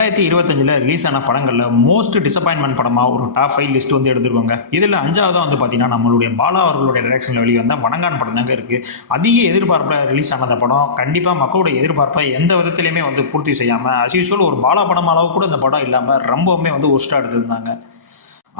2025 release ஆன படங்கள்ல most disappointment படமா ஒரு டாப் 5 லிஸ்ட் வந்து எடுத்துருவாங்க. இதுல 5வதா வந்து பாத்தீங்கன்னா நம்மளுடைய பாலா அவர்களுடைய டைரக்ஷன்ல வெளிவந்த வணங்கான் படம் தாங்க இருக்கு. அதிக எதிர்பார்ப்புல ரிலீஸ் ஆன அந்த படம் கண்டிப்பா மக்களுடைய எதிர்பார்ப்பை எந்த விதத்திலுமே வந்து பூர்த்தி செய்யாம அஸ் யூசுவல் ஒரு பாலா படம் அளவு கூட இந்த படம் இல்லாம ரொம்பவுமே வந்து ஒஸ்டா எடுத்திருந்தாங்க.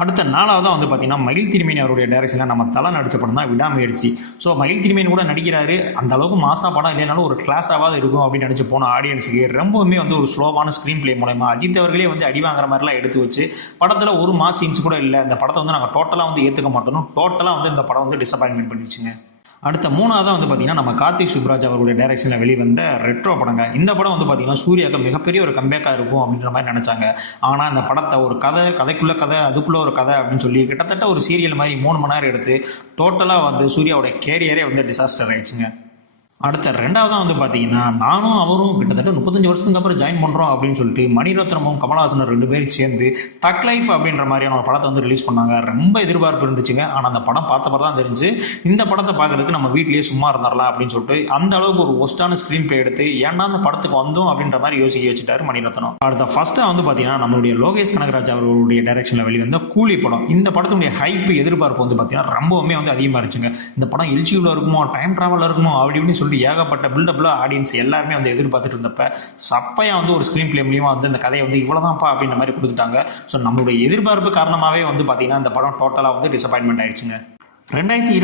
அடுத்த 4வதா வந்து பார்த்தீங்கன்னா மகிழ் திருமேனி அவருடைய டைரக்ஷனில் நம்ம தலை நடித்த படம் தான் விடாமுயற்சி. ஸோ மகிழ் திருமேனி கூட நடிக்கிறாரு, அந்த அளவுக்கு மாசா படம் இல்லைனாலும் ஒரு கிளாஸாவது இருக்கும் அப்படின்னு நினச்சி போன ஆடியன்ஸுக்கு ரொம்பவுமே வந்து ஒரு ஸ்லோவான ஸ்க்ரீன் பிளே மூலமா அஜித் அவர்களே வந்து அடி வாங்குற மாதிரிலாம் எடுத்து வச்சு படத்தில் ஒரு மாஸ் சீன்ஸ் கூட இல்லை, இந்த படத்தை வந்து நாங்கள் டோட்டலாக வந்து ஏற்றுக்க மாட்டோம், டோட்டலாக வந்து இந்த படம் வந்து டிசப்பாயின்மெண்ட் பண்ணிடுச்சுங்க. அடுத்த 3வதா வந்து பார்த்தீங்கன்னா நம்ம கார்த்திக் சுப்ராஜ் அவருடைய டைரக்ஷனில் வெளிவந்த ரெட்ரோ படங்க. இந்த படம் வந்து பார்த்தீங்கன்னா சூர்யாவுக்கு மிகப்பெரிய ஒரு கம்பேக்காக இருக்கும் அப்படின்ற மாதிரி நினச்சாங்க. ஆனால் இந்த படத்தை ஒரு கதைக்குள்ள கதை அதுக்குள்ளே ஒரு கதை அப்படின்னு சொல்லி கிட்டத்தட்ட ஒரு சீரியல் மாதிரி 3 மணி நேரம் எடுத்து டோட்டலாக வந்து சூர்யாவோட கேரியரே வந்து டிசாஸ்டர் ஆயிடுச்சுங்க. அடுத்த 2வதா வந்து பார்த்தீங்கன்னா நானும் அவரும் கிட்டத்தட்ட 35 வருஷத்துக்கு அப்புறம் ஜாயின் பண்ணுறோம் அப்படின்னு சொல்லிட்டு மணிரத்னமும் கமலஹாசனும் 2 பேரும் சேர்ந்து தக் லைஃப் அப்படின்ற மாதிரியான ஒரு படத்தை வந்து ரிலீஸ் பண்ணாங்க. ரொம்ப எதிர்பார்ப்பு இருந்துச்சுங்க. ஆனால் அந்த படம் பார்த்தப்ப தான் தெரிஞ்சு இந்த படத்தை பார்க்கறதுக்கு நம்ம வீட்லேயே சும்மா இருந்துடலாம் அப்படின்னு சொல்லிட்டு அந்த அளவுக்கு ஒரு ஒஸ்டான ஸ்க்ரீன் பிளே எடுத்து ஏன்னா அந்த படத்துக்கு வந்தோம் அப்படின்ற மாதிரி யோசிக்க வச்சுட்டாரு மணிரத்னம். அடுத்த ஃபர்ஸ்ட்டாக வந்து பார்த்தீங்கன்னா நம்மளுடைய லோகேஷ் கனகராஜ் அவர்களுடைய டைரக்ஷனில் வெளிவந்த கூலி படம். இந்த படத்துடைய ஹைப் எதிர்பார்ப்பு வந்து பார்த்தீங்கன்னா ரொம்பவுமே வந்து அதிகமாக இருந்துச்சுங்க. இந்த படம் எல்சியூவில் இருக்குமோ டைம் ட்ராவலில் இருக்குமோ அப்படி இப்படின்னு ஏகப்பட்ட பில்டப்ல ஆடியன்ஸ் எல்லாருமே வந்து எதிர்பார்த்துட்டு இருந்தப்ப சப்பையா வந்து ஒரு ஸ்கிரீன் பிளே மூலியமா வந்து இந்த கதையை வந்து இவ்வளவுதான்ப்பா அப்படின்ற மாதிரி கொடுத்துட்டாங்க. ஸோ நம்மளுடைய எதிர்பார்ப்பு காரணமாகவே வந்து பார்த்தீங்கன்னா இந்த படம் டோட்டலாக வந்து டிசப்பாயின்மெண்ட் ஆயிடுச்சுங்க. 2020